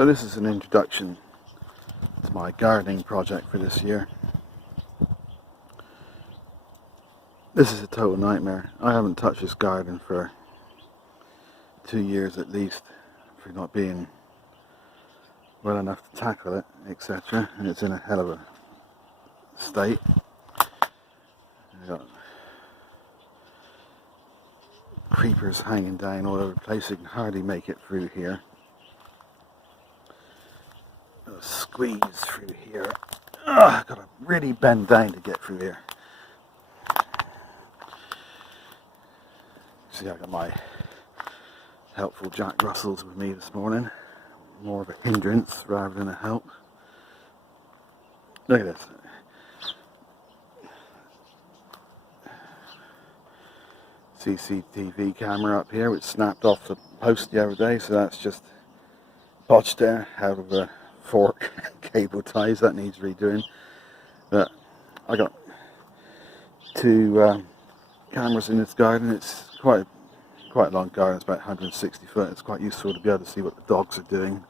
So this is an introduction to my gardening project for this year. This is a total nightmare. I haven't touched this garden for 2 years at least, for not being well enough to tackle it, etc. And it's in a hell of a state. We've got creepers hanging down all over the place. You can hardly make it through here. Squeeze through here. I've got to really bend down to get through here. See, I got my helpful Jack Russells with me this morning. More of a hindrance rather than a help. Look at this. CCTV camera up here, which snapped off the post the other day, so that's just botched there out of a fork cable ties. That needs redoing. But I got 2 cameras in this garden. It's quite a long garden. It's about 160 foot. It's quite useful to be able to see what the dogs are doing.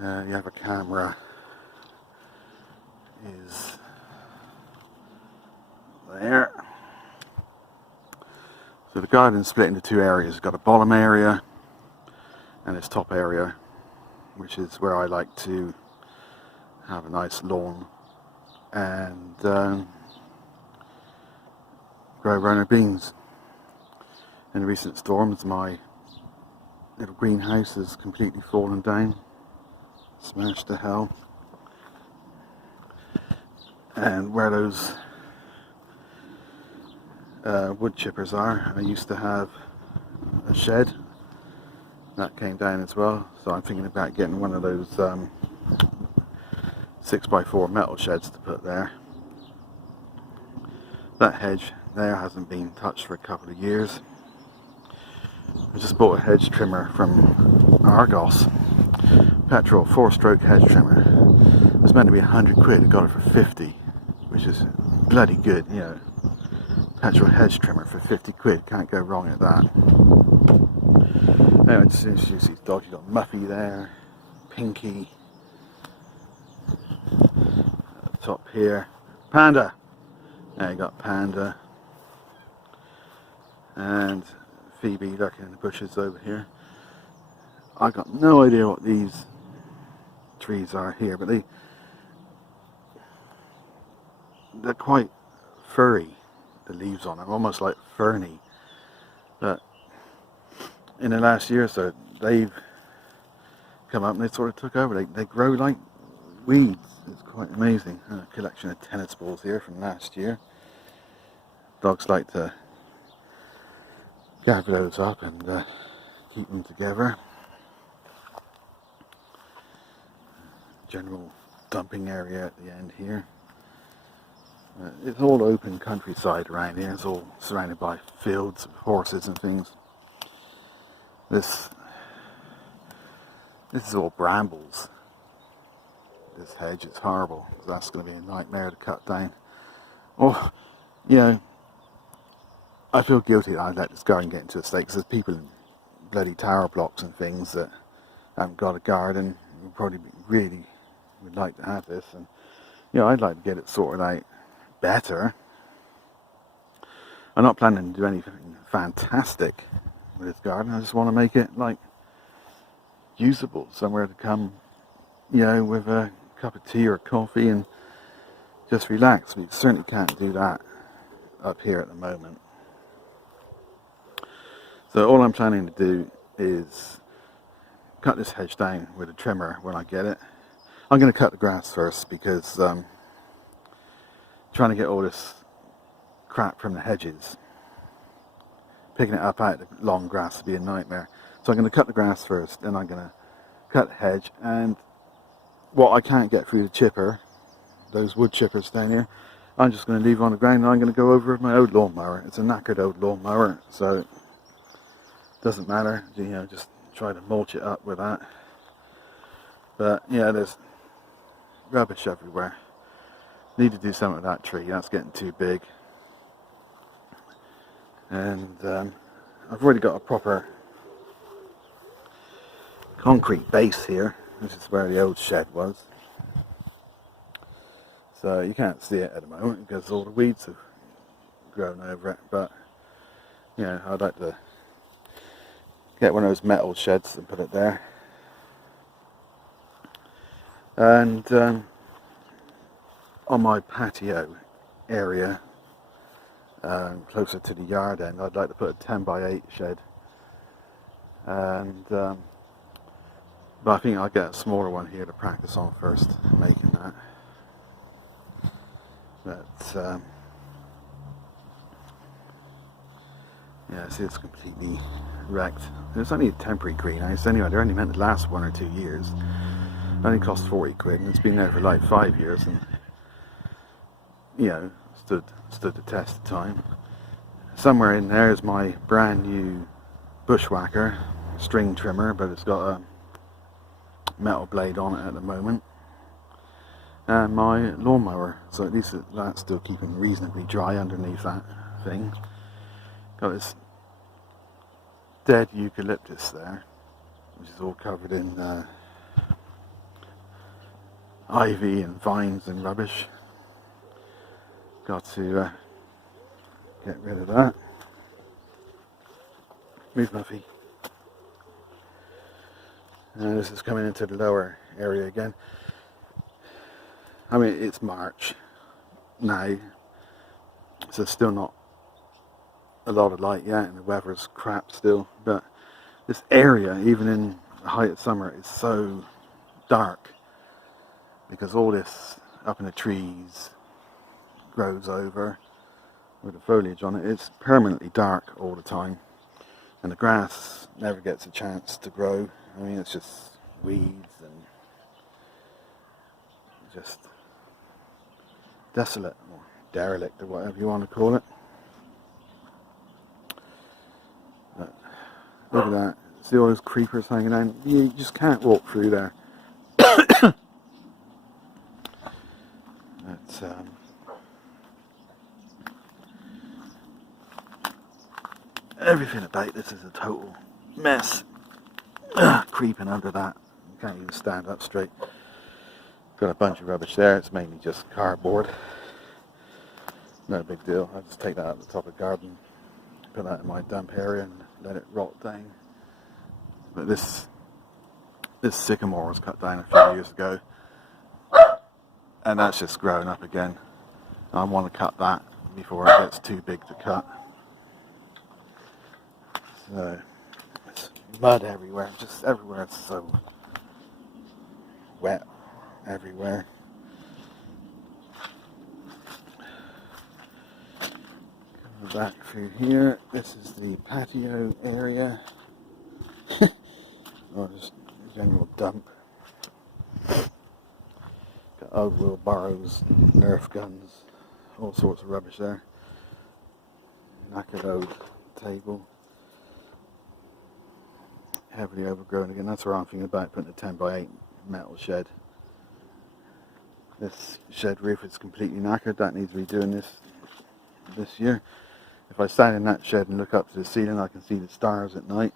You have a camera is there. So the garden's split into 2 areas. It's got a bottom area and this top area, which is where I like to have a nice lawn and grow runner beans. In the recent storms, my little greenhouse has completely fallen down, smashed to hell. And where those wood chippers are, I used to have a shed that came down as well, so I'm thinking about getting one of those 6x4 metal sheds to put there. That hedge there hasn't been touched for a couple of years. I just bought a hedge trimmer from Argos, petrol 4-stroke hedge trimmer. It was meant to be 100 quid, I got it for 50, which is bloody good, you know. Petrol hedge trimmer for 50 quid, can't go wrong at that. Anyway, just introduce these dogs. You've got Muffy there, Pinky, at the top here, Panda. There you got Panda, and Phoebe lurking in the bushes over here. I got no idea what these trees are here, but they're quite furry. The leaves on them, almost like ferny. But in the last year or so, they've come up and they sort of took over. They grow like weeds. It's quite amazing. A collection of tennis balls here from last year. Dogs like to gather those up and keep them together. General dumping area at the end here. It's all open countryside around here. It's all surrounded by fields, horses and things. This is all brambles. This hedge is horrible. That's going to be a nightmare to cut down. Oh, you know, I feel guilty that I let this garden get into a state, because there's people in bloody tower blocks and things that haven't got a garden and probably really would like to have this. And you know, I'd like to get it sorted out better. I'm not planning to do anything fantastic with this garden. I just want to make it like usable, somewhere to come, you know, with a cup of tea or coffee and just relax. We certainly can't do that up here at the moment. So all I'm planning to do is cut this hedge down with a trimmer when I get it. I'm going to cut the grass first, because trying to get all this crap from the hedges, picking it up out of the long grass would be a nightmare. So I'm going to cut the grass first, then I'm going to cut the hedge, and what I can't get through the chipper, those wood chippers down here, I'm just going to leave on the ground, and I'm going to go over with my old lawnmower. It's a knackered old lawnmower, so it doesn't matter, you know, just try to mulch it up with that. But yeah, there's rubbish everywhere. Need to do something with that tree. That's getting too big. And I've already got a proper concrete base here. This is where the old shed was. So you can't see it at the moment because all the weeds have grown over it. But yeah, I'd like to get one of those metal sheds and put it there. And on my patio area, closer to the yard end, I'd like to put a 10 by 8 shed. And but I think I'll get a smaller one here to practice on first, making that. But yeah, see, it's completely wrecked. It's only a temporary greenhouse anyway. They're only meant to last 1 or 2 years. It only cost 40 quid, and it's been there for like 5 years, and you know, stood the test of time. Somewhere in there is my brand new bushwhacker string trimmer, but it's got a metal blade on it at the moment, and my lawnmower, so at least that's still keeping reasonably dry underneath that thing. Got this dead eucalyptus there, which is all covered in ivy and vines and rubbish. Got to get rid of that. Move, Muffy. This is coming into the lower area again. I mean, it's March now, so still not a lot of light yet, and the weather's crap still. But this area, even in the height of summer, is so dark because all this up in the trees grows over with the foliage on it. It's permanently dark all the time, and the grass never gets a chance to grow. I mean, it's just weeds and just desolate, or derelict, or whatever you want to call it. But look at that. See all those creepers hanging out? You just can't walk through there. But, everything about this is a total mess. Creeping under that. You can't even stand up straight. Got a bunch of rubbish there. It's mainly just cardboard. No big deal. I'll just take that out the top of the garden, put that in my dump area and let it rot down. But this sycamore was cut down a few years ago, and that's just growing up again. I want to cut that before it gets too big to cut. So it's mud everywhere, just everywhere. It's so wet everywhere. Coming back through here, this is the patio area. Or just a general dump. Got old wheelbarrows, Nerf guns, all sorts of rubbish there. Knackered old table. Heavily overgrown again. That's where I'm thinking about putting a 10 by 8 metal shed. This shed roof is completely knackered. That needs redoing this year. If I stand in that shed and look up to the ceiling, I can see the stars at night.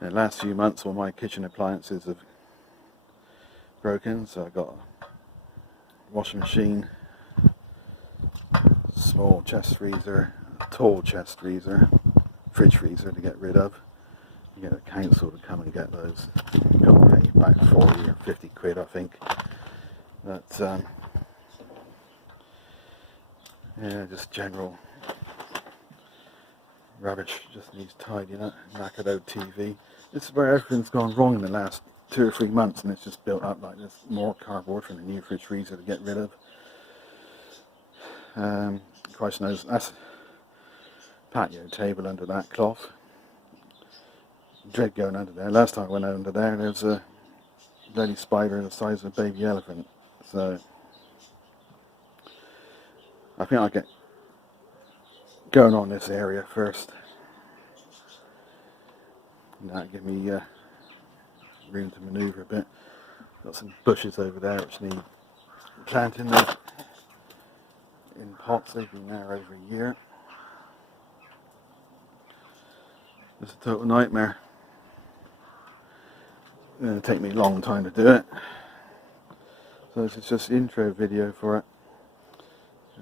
In the last few months, all my kitchen appliances have broken, so I got a washing machine, small chest freezer, tall chest freezer, fridge freezer to get rid of. You get the council to come and get those. You've got to pay about 40 or 50 quid, I think. But yeah, just general rubbish, just needs tidying up. Knackered old TV. This is where everything's gone wrong in the last 2 or 3 months, and it's just built up like this. More cardboard from the new fridge freezer to get rid of. Christ knows, that's patio table under that cloth. Dread going under there. Last time I went under there, there's a bloody spider the size of a baby elephant. So I think I'll get going on this area first. And that'll give me room to manoeuvre a bit. Got some bushes over there which need planting in pots. They've been there over a year. It's a total nightmare. going to take me a long time to do it. So this is just the intro video for it.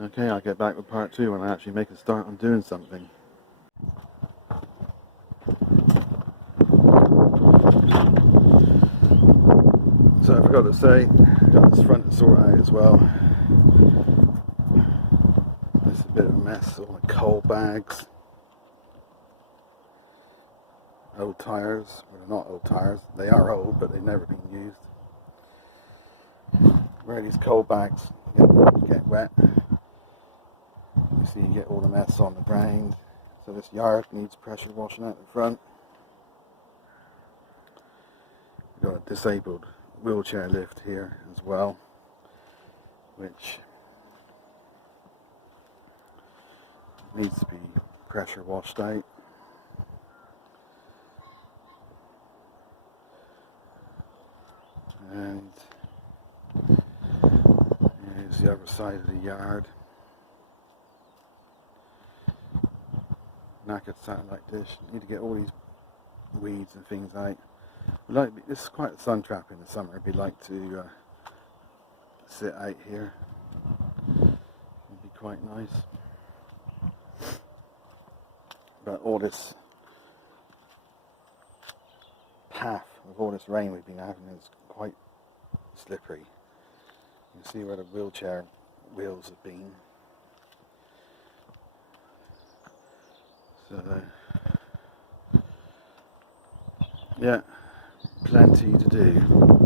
Okay, I'll get back with part 2 when I actually make a start on doing something. So I forgot to say, I've got this front to sort out as well. It's a bit of a mess, all the coal bags. Old tyres, well they're not old tyres, they are old but they've never been used. Where these coal bags get wet, you see you get all the mess on the ground. So this yard needs pressure washing out the front. We've got a disabled wheelchair lift here as well, which needs to be pressure washed out. And here's the other side of the yard. Knackered satellite dish. Need to get all these weeds and things out. This is quite a sun trap in the summer. It'd be like to sit out here. It'd be quite nice. But all this path with all this rain we've been having is quite slippery. You can see where the wheelchair wheels have been. So yeah, plenty to do.